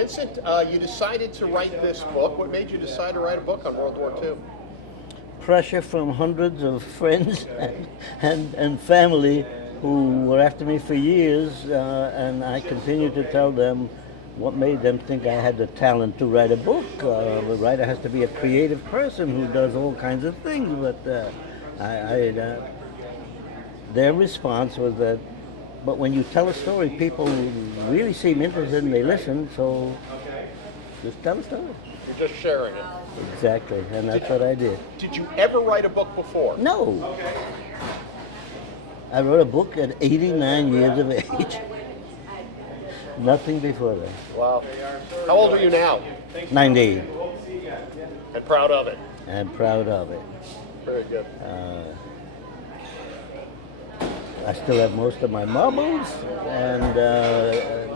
Vincent, you decided to write this book. What made you decide to write a book on World War II? Pressure from hundreds of friends and family who were after me for years, and I continued to tell them what made them think I had the talent to write a book. A writer has to be a creative person who does all kinds of things, but their response was that, but when you tell a story, people really seem interested and they listen, so just tell a story. You're just sharing it. Exactly, and that's what I did. Did you ever write a book before? No. I wrote a book at 89 years of age. Nothing before that. Wow. How old are you now? 90. And proud of it. I'm proud of it. Very good. I still have most of my marbles and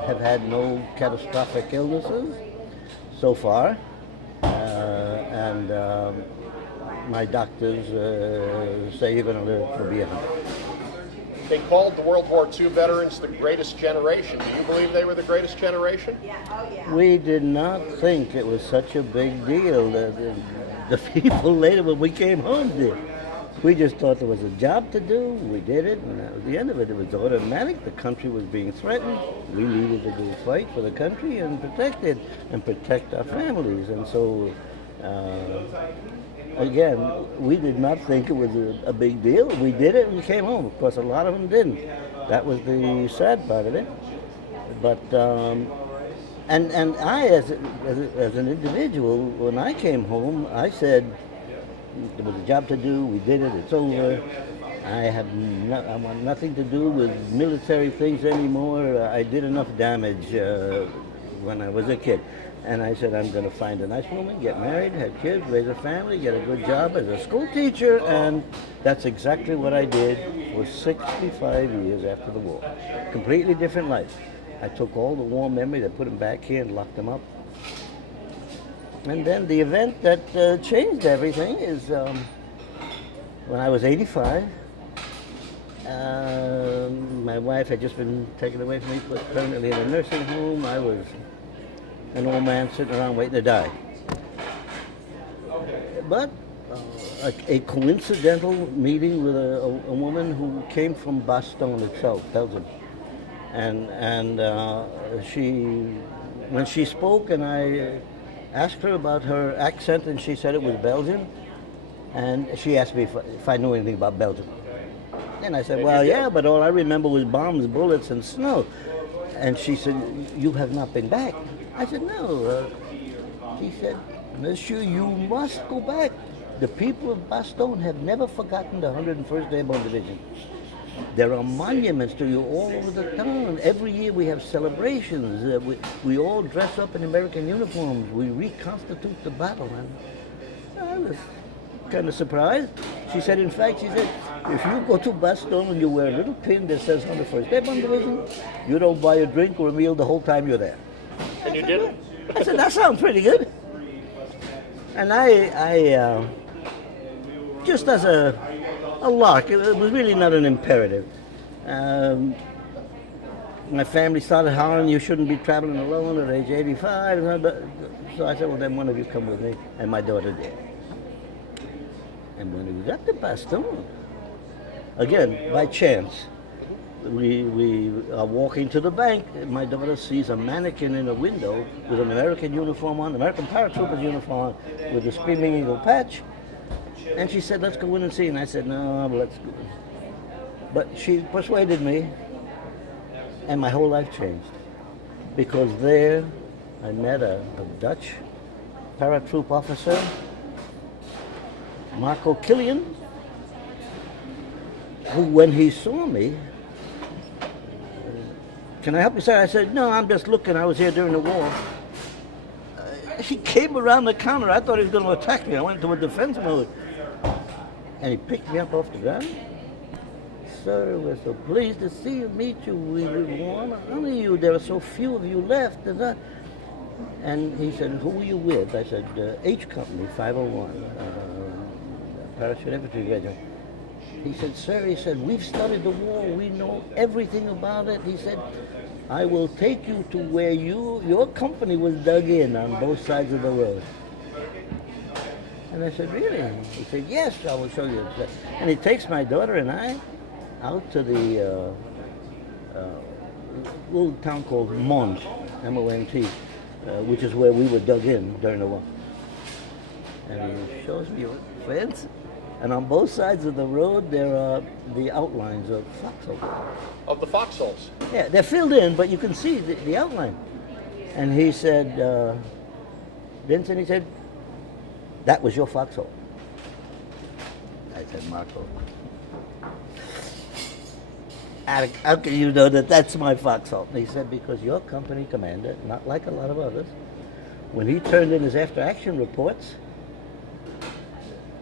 have had no catastrophic illnesses so far. And my doctors say you're going to live to be 100. They called the World War II veterans the greatest generation. Do you believe they were the greatest generation? Yeah. Oh, yeah. We did not think it was such a big deal. The people later when we came home did. We just thought there was a job to do. We did it, and that was the end of it. It was automatic. The country was being threatened. We needed to go fight for the country and protect it and protect our families. And so, again, we did not think it was a big deal. We did it and we came home. Of course, a lot of them didn't. That was the sad part of it. But, and I, as an individual, when I came home, I said, there was a job to do, we did it, it's over. I want nothing to do with military things anymore. I did enough damage when I was a kid. And I said, I'm going to find a nice woman, get married, have kids, raise a family, get a good job as a school teacher, and that's exactly what I did for 65 years after the war. Completely different life. I took all the war memories, I put them back here and locked them up. And then the event that changed everything is when I was 85, my wife had just been taken away from me, put permanently in a nursing home. I was an old man sitting around waiting to die. But a coincidental meeting with a woman who came from Bastogne itself, Belgium. And when she spoke and I asked her about her accent, and she said it was Belgian. And she asked me if I knew anything about Belgium. And I said, well, yeah, but all I remember was bombs, bullets, and snow. And she said, you have not been back. I said, no. She said, Monsieur, you must go back. The people of Bastogne have never forgotten the 101st Airborne Division. There are monuments to you all over the town. Every year we have celebrations. We all dress up in American uniforms. We reconstitute the battle. And I was kind of surprised. She said, in fact, if you go to Bastogne and you wear a little pin that says 101st Airborne Division, you don't buy a drink or a meal the whole time you're there. And you did? I said, that sounds pretty good. And I just as a lark, it was really not an imperative. My family started hollering, you shouldn't be traveling alone at age 85. So I said, well, then one of you come with me. And my daughter did. And when we got to Bastogne, again, by chance, we are walking to the bank. My daughter sees a mannequin in a window with an American uniform on, American paratrooper's uniform with a Screaming Eagle patch. And she said, let's go in and see. And I said, no, let's go. But she persuaded me, and my whole life changed. Because there I met a Dutch paratroop officer, Marco Killian, who, when he saw me, can I help you, sir? I said, no, I'm just looking. I was here during the war. He came around the counter. I thought he was going to attack me. I went into a defense mode. And he picked me up off the ground. Sir, we're so pleased to see you, meet you. We want to honor you. There are so few of you left. And he said, who were you with? I said, H Company, 501, Parachute Infantry Regiment. He said, sir, he said, we've studied the war. We know everything about it. He said, I will take you to where your company was dug in on both sides of the road. And I said, really? He said, yes, I will show you. And he takes my daughter and I out to the little town called Mont, M-O-N-T, which is where we were dug in during the war. And he shows me a fence. And on both sides of the road, there are the outlines of foxholes. Of the foxholes? Yeah, they're filled in, but you can see the outline. And he said, Vincent, he said, that was your foxhole. I said, Marco, how can you know that that's my foxhole? And he said, because your company commander, not like a lot of others, when he turned in his after-action reports,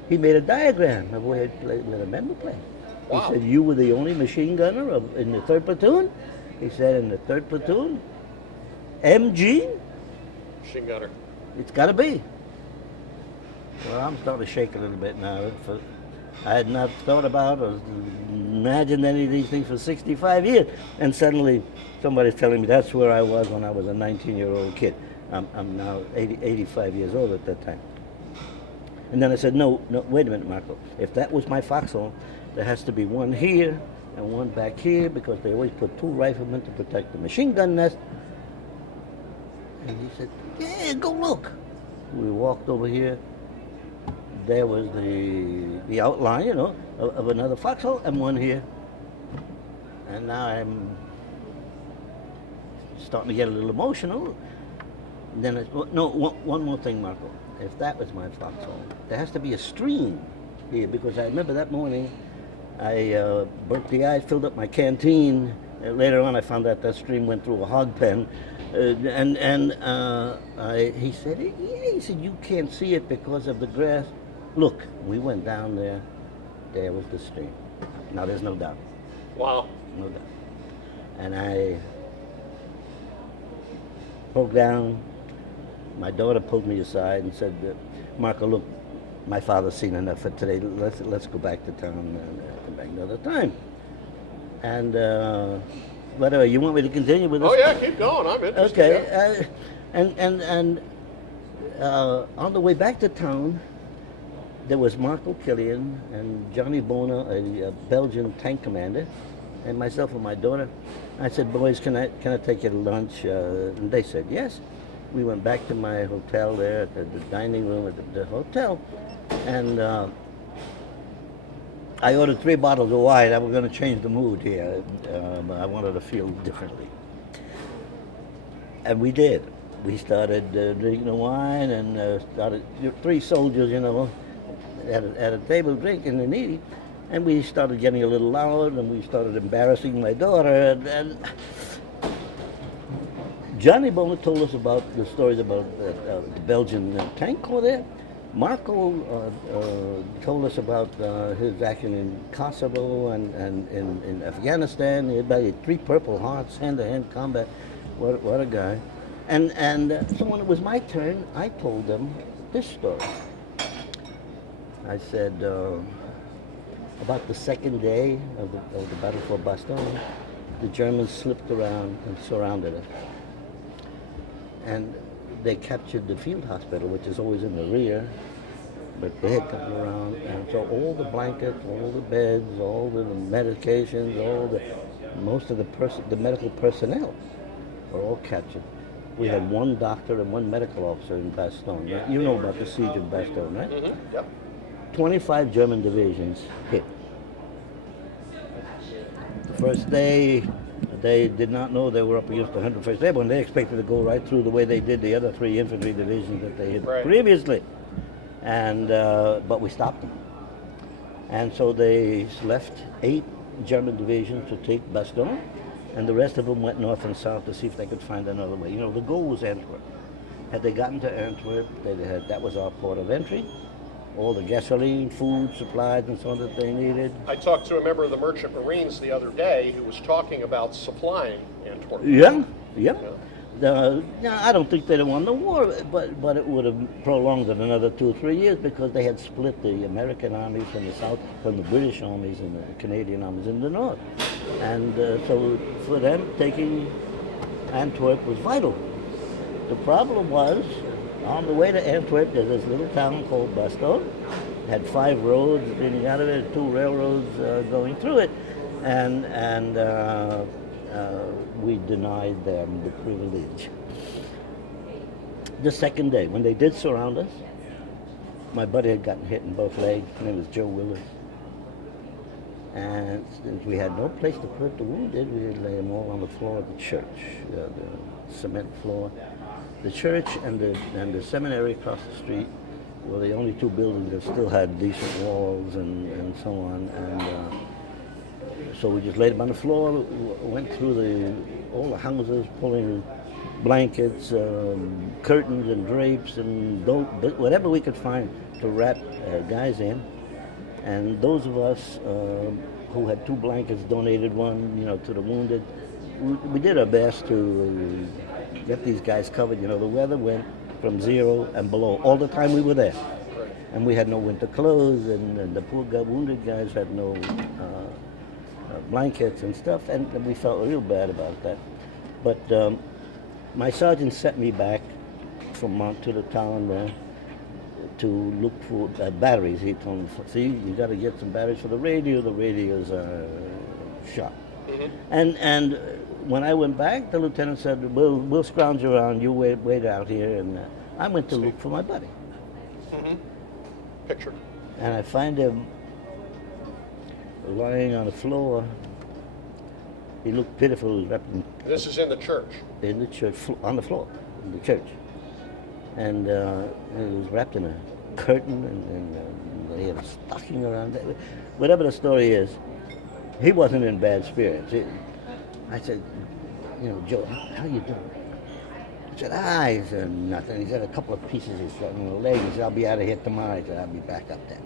he made a diagram of where the men were playing. Wow. He said, you were the only machine gunner in the 3rd Platoon? He said, in the 3rd Platoon, MG? Machine gunner. It's got to be. Well, I'm starting to shake a little bit now. I had not thought about or imagined any of these things for 65 years. And suddenly somebody's telling me that's where I was when I was a 19-year-old kid. I'm now 85 years old at that time. And then I said, no, wait a minute, Marco. If that was my foxhole, there has to be one here and one back here because they always put 2 riflemen to protect the machine gun nest. And he said, yeah, go look. We walked over here. There was the outline, you know, of another foxhole and one here. And now I'm starting to get a little emotional. And then one more thing, Marco. If that was my foxhole, there has to be a stream here because I remember that morning I burnt the eyes, filled up my canteen. Later on, I found out that stream went through a hog pen, he said, "Yeah." He said, "You can't see it because of the grass." Look, we went down there. There was the stream. Now there's no doubt. Wow. No doubt. And I broke down. My daughter pulled me aside and said, "Marco, look, my father's seen enough for today. Let's go back to town and come back another time." And whatever, you want me to continue with this? Oh yeah, keep going. I'm interested. Okay. Yeah. On the way back to town, there was Marco Killian and Johnny Bona, a Belgian tank commander, and myself and my daughter. I said, "Boys, can I take you to lunch?" And they said yes. We went back to my hotel there at the dining room at the hotel, and I ordered 3 bottles of wine. I was going to change the mood here. I wanted to feel differently. And we did. We started drinking the wine and started, 3 soldiers, you know, at a table drinking and eating. And we started getting a little loud and we started embarrassing my daughter. And Johnny Bona told us about the stories about the Belgian tank corps there. Marco told us about his action in Kosovo and in Afghanistan. He had 3 Purple Hearts, hand-to-hand combat. What a guy. And so when it was my turn, I told them this story. I said, about the 2nd day of the Battle of Bastogne, the Germans slipped around and surrounded us. And they captured the field hospital, which is always in the rear, but they had come around, and so all the blankets, all the beds, all the medications, most of the medical personnel were all captured. We had 1 doctor and 1 medical officer in Bastogne. Right? You know about the siege of Bastogne, right? Mm-hmm. Yep. 25 German divisions hit. The first day, they did not know they were up against the 101st Airborne. They expected to go right through the way they did the other 3 infantry divisions that they hit previously. And but we stopped them. And so they left 8 German divisions to take Bastogne, and the rest of them went north and south to see if they could find another way. You know, the goal was Antwerp. Had they gotten to Antwerp, that was our port of entry. All the gasoline, food, supplies, and so on that they needed. I talked to a member of the Merchant Marines the other day who was talking about supplying Antwerp. Yeah. I don't think they'd have won the war, but it would have prolonged it another 2 or 3 years because they had split the American armies from the south, from the British armies and the Canadian armies in the north. And so for them, taking Antwerp was vital. The problem was, on the way to Antwerp, there's this little town called Bastogne. It had 5 roads leading out of it, 2 railroads going through it, and we denied them the privilege. The second day, when they did surround us, my buddy had gotten hit in both legs. His name was Joe Willis. And since we had no place to put the wounded, we would lay them all on the floor of the church, the cement floor. The church and the seminary across the street were the only 2 buildings that still had decent walls and so on. And so we just laid them on the floor, went through all the houses, pulling blankets, curtains and drapes and whatever we could find to wrap guys in. And those of us who had 2 blankets donated one, to the wounded. We did our best to get these guys covered. The weather went from 0 and below all the time we were there. And we had no winter clothes, and the poor wounded guys had no blankets and stuff, and we felt real bad about that. But my sergeant sent me back from to the town there to look for batteries. He told me, see, you got to get some batteries for the radio. The radios are shot. Mm-hmm. And when I went back, the lieutenant said, we'll scrounge around. You wait out here. And I went to look for my buddy. Mm-hmm. Picture. And I find him lying on the floor. He looked pitiful. He was wrapped in, this is in the church? In the church, on the floor, in the church. And he was wrapped in a curtain, and they had a stocking around it. Whatever the story is, he wasn't in bad spirits. I said, Joe, how you doing? He said, he said, nothing. He said, a couple of pieces he said in the leg. He said, I'll be out of here tomorrow. He said, I'll be back up then.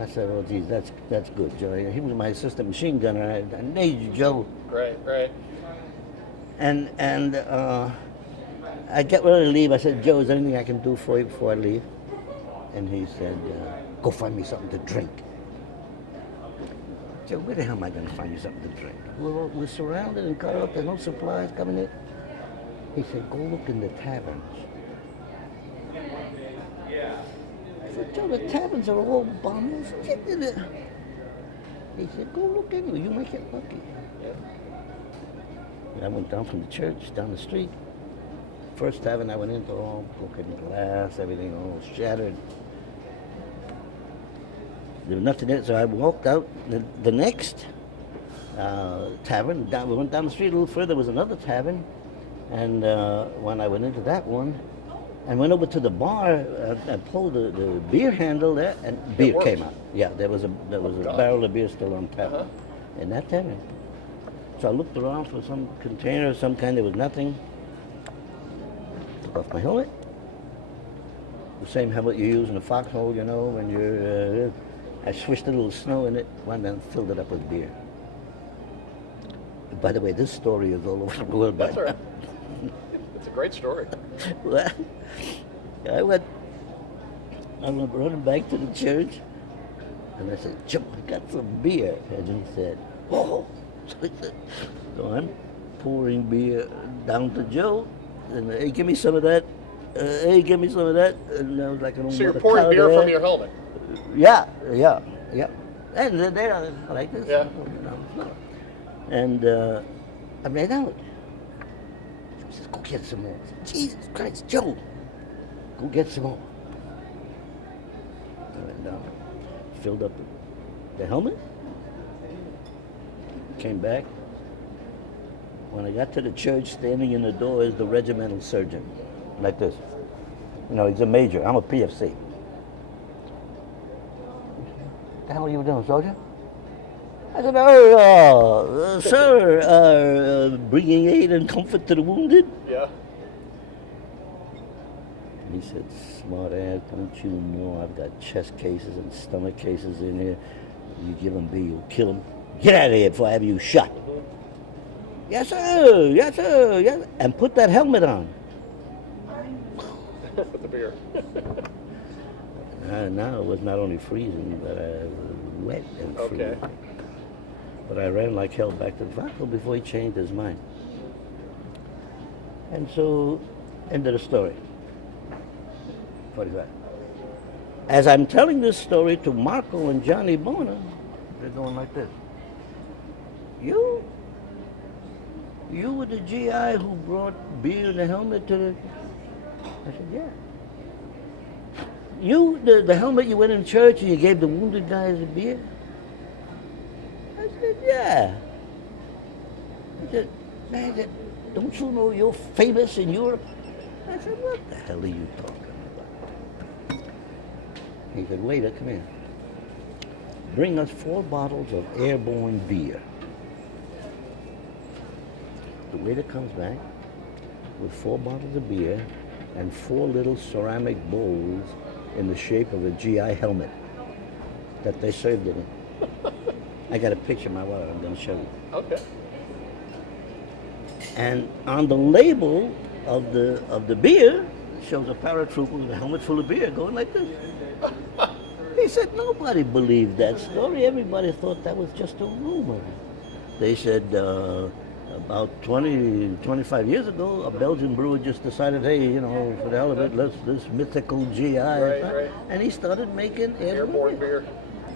I said, oh, geez, that's good, Joe. He was my assistant machine gunner. I need you, Joe. Right. And I get ready to leave. I said, Joe, is there anything I can do for you before I leave? And he said, go find me something to drink. Joe, where the hell am I going to find you something to drink? We're surrounded and cut off. There's no supplies coming in. He said, go look in the taverns. I said, Joe, the taverns are all bums. Get in it. He said, go look anyway. You might get lucky. I went down from the church, down the street. First tavern I went into, all broken glass, everything all shattered. There was nothing there, so I walked out. The next tavern, we went down the street a little further, there was another tavern. And when I went into that one, and went over to the bar and pulled the beer handle there, and beer came out. Yeah, there was a barrel of beer still on tap in that tavern. So I looked around for some container of some kind. There was nothing. Took off my helmet. The same helmet you use in a foxhole, when you're. I swished a little snow in it, went and filled it up with beer. By the way, this story is all over the world. That's all right. It's a great story. Well, I went running back to the church, and I said, Joe, I got some beer. And he said, oh. So I'm pouring beer down to Joe, and hey, give me some of that. Hey, give me some of that. And I was like an old So you're pouring beer from your helmet? Yeah. And they're like this. Yeah. And I made out. He says, go get some more. I said, Jesus Christ, Joe, go get some more. I went down, filled up the helmet, came back. When I got to the church, standing in the door is the regimental surgeon, like this. He's a major. I'm a PFC. What the hell are you doing, soldier? I said, sir, bringing aid and comfort to the wounded. Yeah. And he said, smart ass, don't you know I've got chest cases and stomach cases in here? You give them B, you'll kill them. Get out of here before I have you shot. Yes, sir. Yes, sir. Yes. And put that helmet on. With the beer. Now it was not only freezing, but wet and freezing. Okay. But I ran like hell back to the foxhole before he changed his mind. And so, end of the story. 45. As I'm telling this story to Marco and Johnny Bona, they're going like this. You were the GI who brought beer in the helmet to the... I said, yeah. You, the helmet you went in church and you gave the wounded guys a beer? I said, yeah. He said, man, don't you know you're famous in Europe? I said, what the hell are you talking about? He said, waiter, come here. Bring us 4 bottles of airborne beer. The waiter comes back with 4 bottles of beer and 4 little ceramic bowls in the shape of a GI helmet that they served it in. I got a picture in my wallet I'm going to show you. Okay. And on the label of the beer shows a paratrooper with a helmet full of beer going like this. He said nobody believed that story. Everybody thought that was just a rumor. They said about 20, 25 years ago, a Belgian brewer just decided, hey, you know, for the hell of it, let's this mythical GI. Right. And he started making Airborne beer.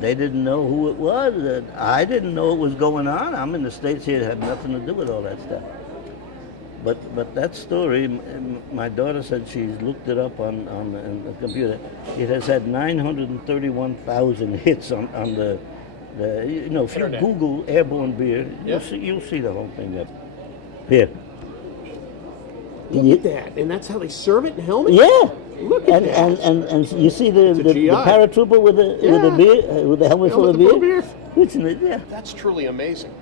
They didn't know who it was. I didn't know what was going on. I'm in the States here, it had nothing to do with all that stuff. But that story, my daughter said she's looked it up on the computer. It has had 931,000 hits on the you know, if you Internet. Google airborne beer, Yep. you'll see the whole thing up here. Look at that. And that's how they serve it in helmets? Yeah. Look at that. And you see the GI. paratrooper with the beer with the helmet full of Helmet beer? full of beer? Yeah. That's truly amazing.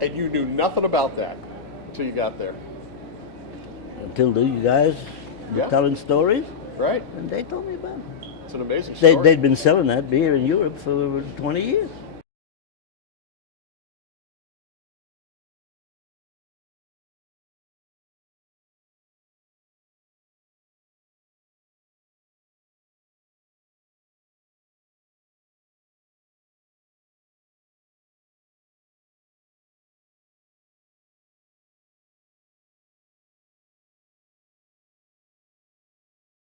And you knew nothing about that until you got there. Until you guys were Yeah. telling stories, Right? and they told me about it. It's an amazing story. They'd been selling that beer in Europe for over 20 years.